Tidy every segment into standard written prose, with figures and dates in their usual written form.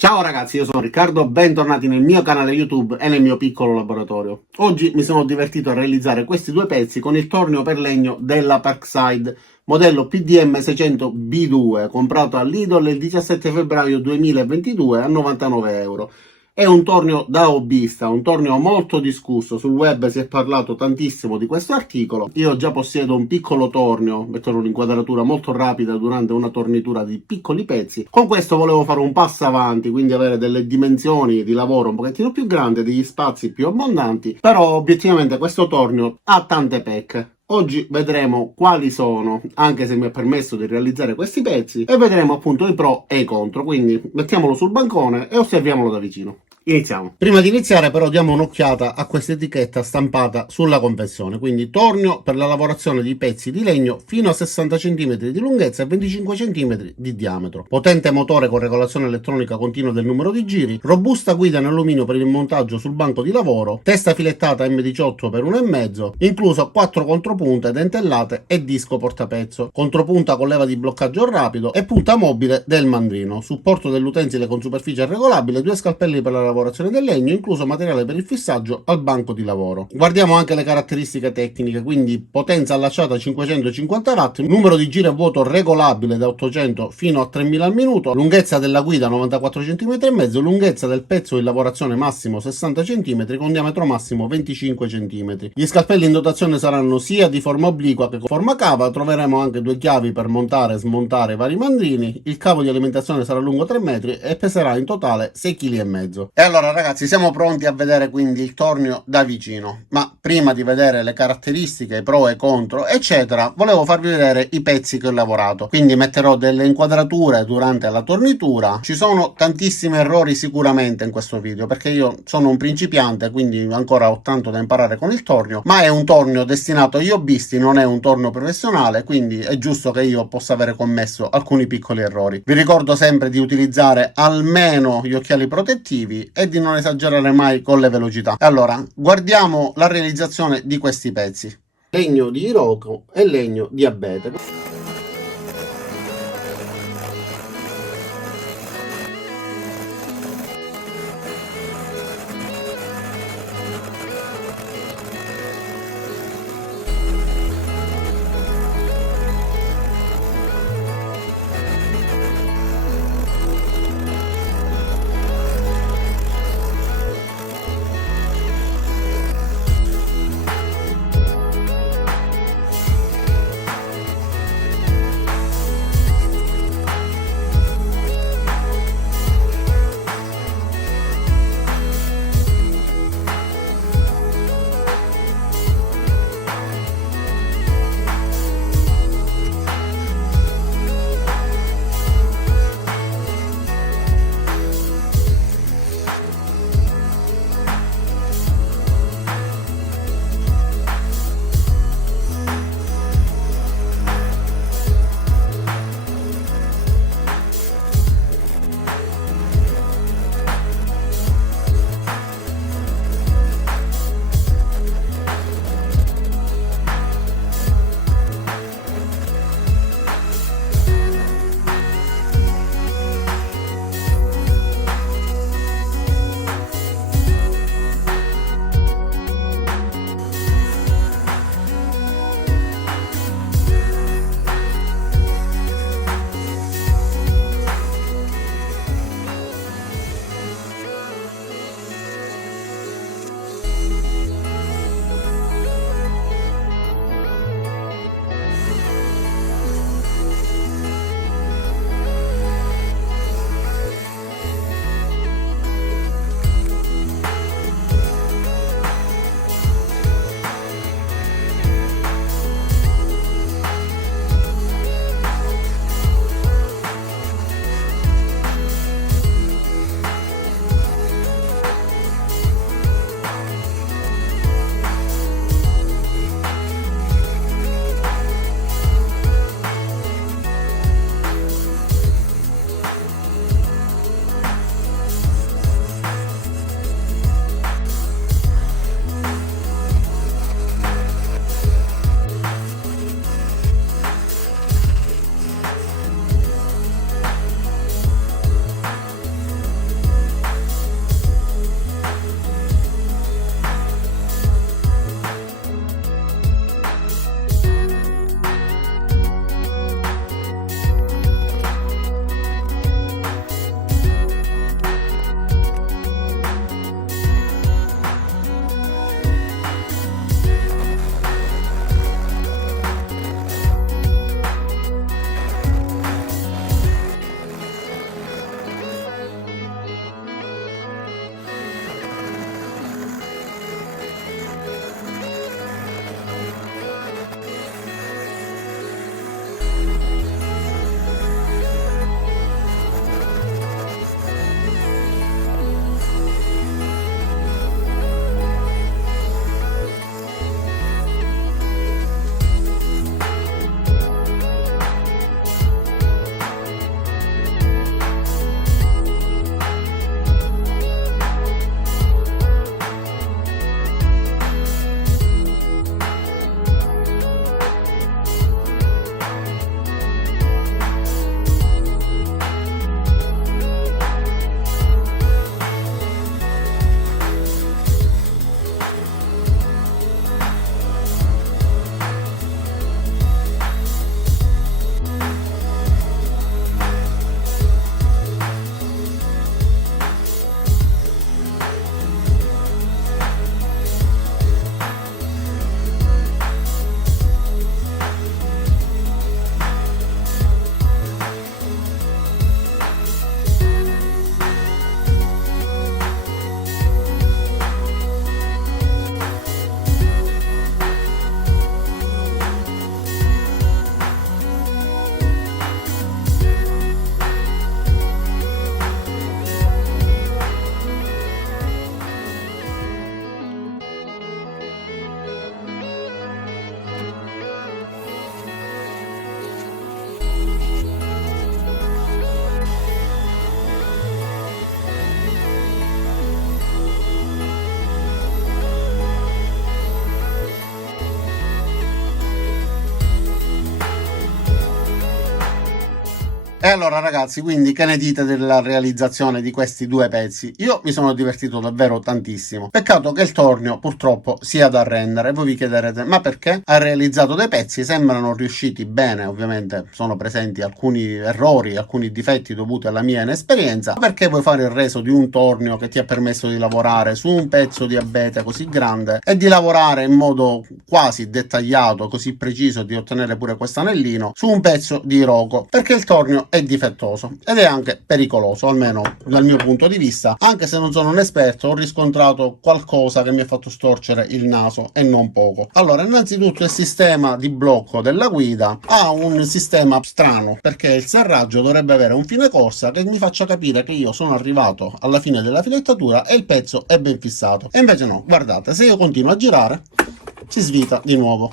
Ciao ragazzi, io sono Riccardo, bentornati nel mio canale YouTube e nel mio piccolo laboratorio. Oggi mi sono divertito a realizzare questi due pezzi con il tornio per legno della Parkside, modello PDM 600B2, comprato a Lidl il 17 febbraio 2022 a 99 euro. È un tornio da hobbista, un tornio molto discusso, sul web si è parlato tantissimo di questo articolo. Io già possiedo un piccolo tornio, metterò un'inquadratura molto rapida durante una tornitura di piccoli pezzi. Con questo volevo fare un passo avanti, quindi avere delle dimensioni di lavoro un pochettino più grandi, degli spazi più abbondanti, però obiettivamente questo tornio ha tante pecche. Oggi vedremo quali sono, anche se mi ha permesso di realizzare questi pezzi, e vedremo appunto i pro e i contro, quindi mettiamolo sul bancone e osserviamolo da vicino. Iniziamo. Prima di iniziare però diamo un'occhiata a questa etichetta stampata sulla confezione, quindi tornio per la lavorazione di pezzi di legno fino a 60 cm di lunghezza e 25 cm di diametro, potente motore con regolazione elettronica continua del numero di giri, robusta guida in alluminio per il montaggio sul banco di lavoro, testa filettata M18 per 1,5, incluso 4 contropunte dentellate e disco portapezzo, contropunta con leva di bloccaggio rapido e punta mobile del mandrino, supporto dell'utensile con superficie regolabile, 2 scalpelli per la lavorazione del legno, incluso materiale per il fissaggio al banco di lavoro. Guardiamo anche le caratteristiche tecniche, quindi potenza allacciata 550 watt, numero di giri a vuoto regolabile da 800 fino a 3000 al minuto, lunghezza della guida 94 cm e mezzo, lunghezza del pezzo in lavorazione massimo 60 cm con diametro massimo 25 cm. Gli scalpelli in dotazione saranno sia di forma obliqua che con forma cava, troveremo anche 2 chiavi per montare e smontare vari mandrini, il cavo di alimentazione sarà lungo 3 metri e peserà in totale 6,5 kg. E allora ragazzi, siamo pronti a vedere quindi il tornio da vicino, ma prima di vedere le caratteristiche, pro e contro eccetera, volevo farvi vedere i pezzi che ho lavorato, quindi metterò delle inquadrature durante la tornitura. Ci sono tantissimi errori sicuramente in questo video perché io sono un principiante, quindi ancora ho tanto da imparare con il tornio, ma è un tornio destinato agli hobbisti, non è un tornio professionale, quindi è giusto che io possa avere commesso alcuni piccoli errori. Vi ricordo sempre di utilizzare almeno gli occhiali protettivi e di non esagerare mai con le velocità. Allora, guardiamo la realizzazione di questi pezzi. Legno di Iroko e legno di abete. E allora ragazzi, quindi che ne dite della realizzazione di questi due pezzi? Io mi sono divertito davvero tantissimo. Peccato che il tornio purtroppo sia da rendere. Voi vi chiederete, ma perché? Ha realizzato dei pezzi, sembrano riusciti bene, ovviamente sono presenti alcuni errori, alcuni difetti dovuti alla mia inesperienza. Ma perché vuoi fare il reso di un tornio che ti ha permesso di lavorare su un pezzo di abete così grande e di lavorare in modo quasi dettagliato, così preciso, di ottenere pure questo anellino su un pezzo di Iroko? Perché il tornio è difettoso ed è anche pericoloso, almeno dal mio punto di vista. Anche se non sono un esperto, ho riscontrato qualcosa che mi ha fatto storcere il naso e non poco. Allora, innanzitutto il sistema di blocco della guida ha un sistema strano, perché il serraggio dovrebbe avere un fine corsa che mi faccia capire che io sono arrivato alla fine della filettatura e il pezzo è ben fissato. E invece no, guardate, se io continuo a girare si svita di nuovo.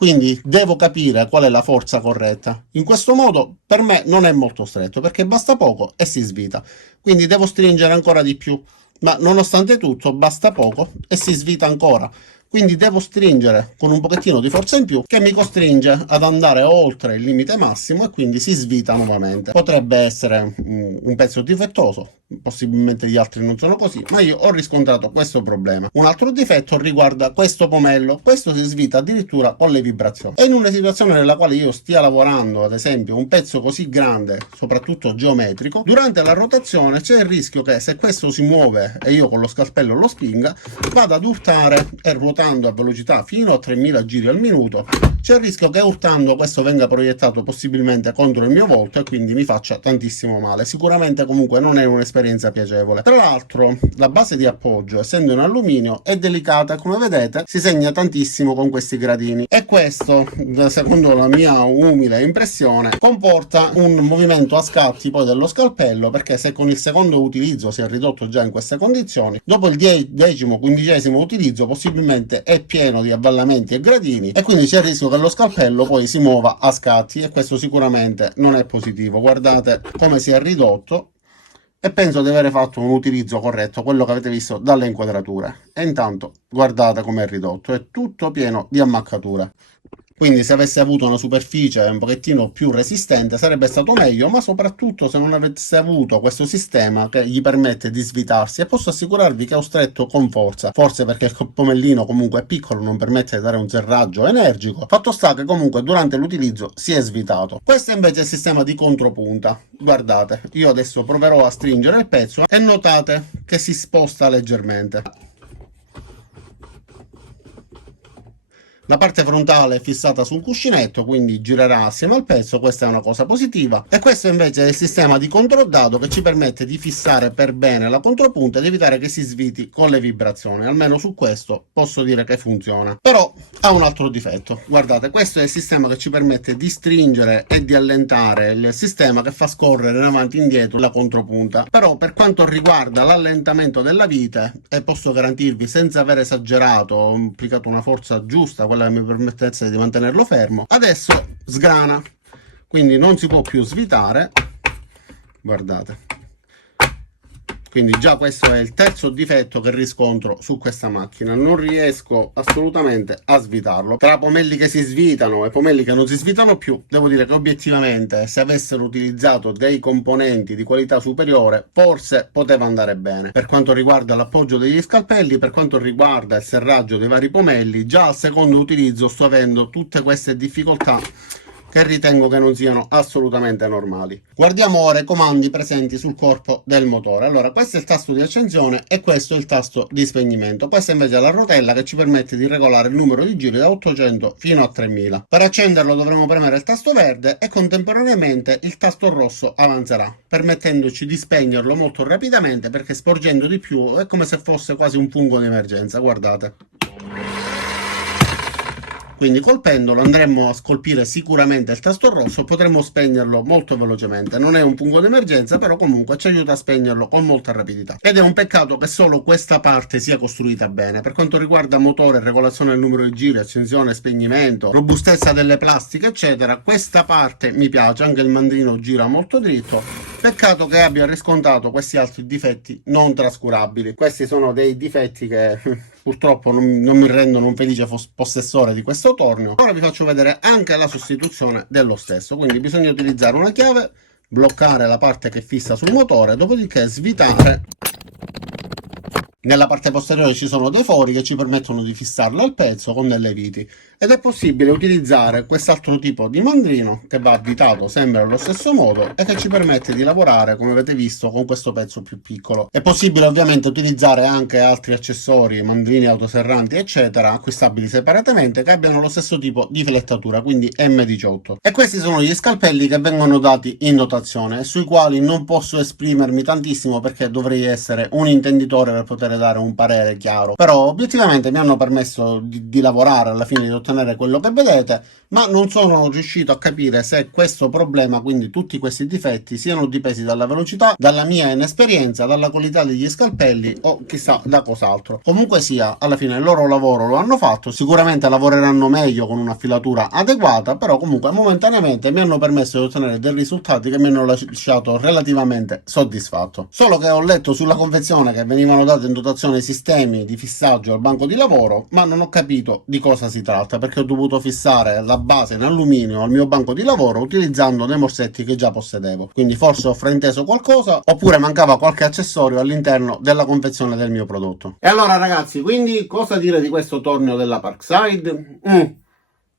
Quindi devo capire qual è la forza corretta. In questo modo per me non è molto stretto, perché basta poco e si svita. Quindi devo stringere ancora di più, ma nonostante tutto basta poco e si svita ancora. Quindi devo stringere con un pochettino di forza in più, che mi costringe ad andare oltre il limite massimo e quindi si svita nuovamente. Potrebbe essere un pezzo difettoso, possibilmente gli altri non sono così, ma io ho riscontrato questo problema. Un altro difetto riguarda questo pomello. Questo si svita addirittura con le vibrazioni. E in una situazione nella quale io stia lavorando, ad esempio, un pezzo così grande, soprattutto geometrico, durante la rotazione c'è il rischio che, se questo si muove e io con lo scalpello lo spinga, vada ad urtare e ruotare a velocità fino a 3000 giri al minuto. C'è il rischio che urtando questo venga proiettato possibilmente contro il mio volto e quindi mi faccia tantissimo male. Sicuramente comunque non è un'esperienza piacevole. Tra l'altro la base di appoggio, essendo in alluminio, è delicata e come vedete si segna tantissimo con questi gradini, e questo, secondo la mia umile impressione, comporta un movimento a scatti poi dello scalpello, perché se con il secondo utilizzo si è ridotto già in queste condizioni, dopo il 10° utilizzo possibilmente è pieno di avvallamenti e gradini, e quindi c'è il rischio che lo scalpello poi si muova a scatti, e questo sicuramente non è positivo. Guardate come si è ridotto e penso di aver fatto un utilizzo corretto, quello che avete visto dalle inquadrature. E intanto guardate come è ridotto, è tutto pieno di ammaccature. Quindi se avesse avuto una superficie un pochettino più resistente sarebbe stato meglio, ma soprattutto se non avesse avuto questo sistema che gli permette di svitarsi. E posso assicurarvi che ho stretto con forza, forse perché il pomellino comunque è piccolo, non permette di dare un serraggio energico. Fatto sta che comunque durante l'utilizzo si è svitato. Questo invece è il sistema di contropunta. Guardate, io adesso proverò a stringere il pezzo e notate che si sposta leggermente. La parte frontale è fissata su un cuscinetto, quindi girerà assieme al pezzo, questa è una cosa positiva. E questo invece è il sistema di controdado che ci permette di fissare per bene la contropunta ed evitare che si sviti con le vibrazioni. Almeno su questo posso dire che funziona. Però ha un altro difetto. Guardate, questo è il sistema che ci permette di stringere e di allentare il sistema che fa scorrere in avanti e indietro la contropunta. Però per quanto riguarda l'allentamento della vite, e posso garantirvi senza aver esagerato, ho applicato una forza giusta, quella che mi permettesse di mantenerlo fermo, adesso sgrana, quindi non si può più svitare. Guardate, quindi già questo è il terzo difetto che riscontro su questa macchina. Non riesco assolutamente a svitarlo. Tra pomelli che si svitano e pomelli che non si svitano più, devo dire che obiettivamente, se avessero utilizzato dei componenti di qualità superiore, forse poteva andare bene. Per quanto riguarda l'appoggio degli scalpelli, per quanto riguarda il serraggio dei vari pomelli, già al secondo utilizzo sto avendo tutte queste difficoltà che ritengo che non siano assolutamente normali. Guardiamo ora i comandi presenti sul corpo del motore. Allora, questo è il tasto di accensione e questo è il tasto di spegnimento. Questa invece è la rotella che ci permette di regolare il numero di giri da 800 fino a 3000. Per accenderlo dovremo premere il tasto verde e contemporaneamente il tasto rosso avanzerà, permettendoci di spegnerlo molto rapidamente, perché sporgendo di più è come se fosse quasi un fungo di emergenza. Guardate. Quindi colpendolo andremo a scolpire sicuramente il tasto rosso, potremo spegnerlo molto velocemente. Non è un fungo d'emergenza, però comunque ci aiuta a spegnerlo con molta rapidità. Ed è un peccato che solo questa parte sia costruita bene. Per quanto riguarda motore, regolazione del numero di giri, accensione, spegnimento, robustezza delle plastiche, eccetera, questa parte mi piace, anche il mandrino gira molto dritto. Peccato che abbia riscontrato questi altri difetti non trascurabili. Questi sono dei difetti che purtroppo non mi rendono un felice possessore di questo tornio. Ora vi faccio vedere anche la sostituzione dello stesso. Quindi bisogna utilizzare una chiave bloccare la parte che fissa sul motore, dopodiché svitare. Nella parte posteriore ci sono dei fori che ci permettono di fissarlo al pezzo con delle viti ed è possibile utilizzare quest'altro tipo di mandrino che va avvitato sempre allo stesso modo e che ci permette di lavorare, come avete visto, con questo pezzo più piccolo. È possibile ovviamente utilizzare anche altri accessori, mandrini autoserranti eccetera, acquistabili separatamente, che abbiano lo stesso tipo di filettatura, quindi M18. E questi sono gli scalpelli che vengono dati in dotazione e sui quali non posso esprimermi tantissimo perché dovrei essere un intenditore per poter dare un parere chiaro, però obiettivamente mi hanno permesso di lavorare alla fine, di ottenere quello che vedete, ma non sono riuscito a capire se questo problema, quindi tutti questi difetti, siano dipesi dalla velocità, dalla mia inesperienza, dalla qualità degli scalpelli o chissà da cos'altro. Comunque sia, alla fine il loro lavoro lo hanno fatto, sicuramente lavoreranno meglio con una filatura adeguata, però comunque momentaneamente mi hanno permesso di ottenere dei risultati che mi hanno lasciato relativamente soddisfatto. Solo che ho letto sulla confezione che venivano date in dotazione sistemi di fissaggio al banco di lavoro, ma non ho capito di cosa si tratta, perché ho dovuto fissare la base in alluminio al mio banco di lavoro utilizzando dei morsetti che già possedevo, quindi forse ho frainteso qualcosa oppure mancava qualche accessorio all'interno della confezione del mio prodotto. E allora ragazzi, quindi cosa dire di questo tornio della Parkside?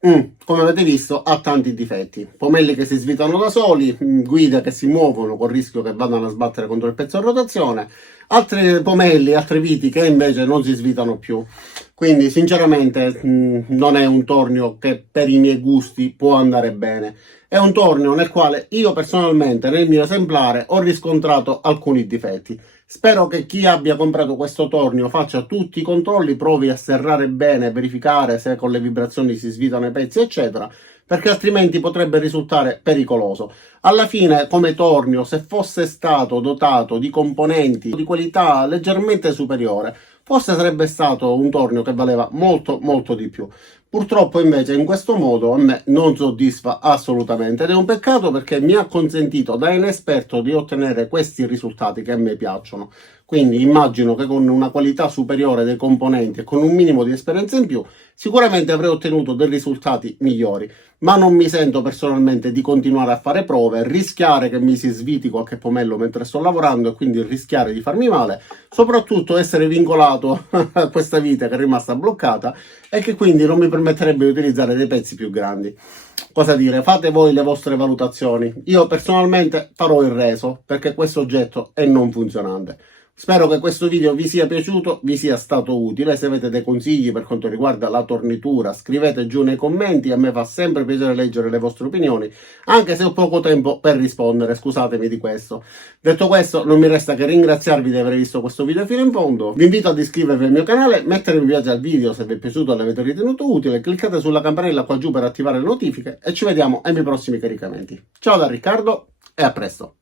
Come avete visto ha tanti difetti, pomelli che si svitano da soli, guide che si muovono col rischio che vadano a sbattere contro il pezzo a rotazione, altri pomelli, altre viti che invece non si svitano più. Quindi sinceramente non è un tornio che per i miei gusti può andare bene. È un tornio nel quale io personalmente nel mio esemplare ho riscontrato alcuni difetti. Spero che chi abbia comprato questo tornio faccia tutti i controlli, provi a serrare bene, verificare se con le vibrazioni si svitano i pezzi eccetera, perché altrimenti potrebbe risultare pericoloso. Alla fine, come tornio, se fosse stato dotato di componenti di qualità leggermente superiore, forse sarebbe stato un tornio che valeva molto molto di più. Purtroppo invece in questo modo a me non soddisfa assolutamente ed è un peccato perché mi ha consentito da inesperto di ottenere questi risultati che a me piacciono. Quindi immagino che con una qualità superiore dei componenti e con un minimo di esperienza in più sicuramente avrei ottenuto dei risultati migliori, ma non mi sento personalmente di continuare a fare prove, rischiare che mi si sviti qualche pomello mentre sto lavorando e quindi rischiare di farmi male, soprattutto essere vincolato a questa vite che è rimasta bloccata e che quindi non mi permetterebbe di utilizzare dei pezzi più grandi. Cosa dire? Fate voi le vostre valutazioni. Io personalmente farò il reso perché questo oggetto è non funzionante. Spero che questo video vi sia piaciuto, vi sia stato utile. Se avete dei consigli per quanto riguarda la tornitura, scrivete giù nei commenti, a me fa sempre piacere leggere le vostre opinioni, anche se ho poco tempo per rispondere, scusatemi di questo. Detto questo, non mi resta che ringraziarvi di aver visto questo video fino in fondo, vi invito ad iscrivervi al mio canale, mettere mi piace al video se vi è piaciuto e l'avete ritenuto utile, cliccate sulla campanella qua giù per attivare le notifiche e ci vediamo ai miei prossimi caricamenti. Ciao da Riccardo e a presto!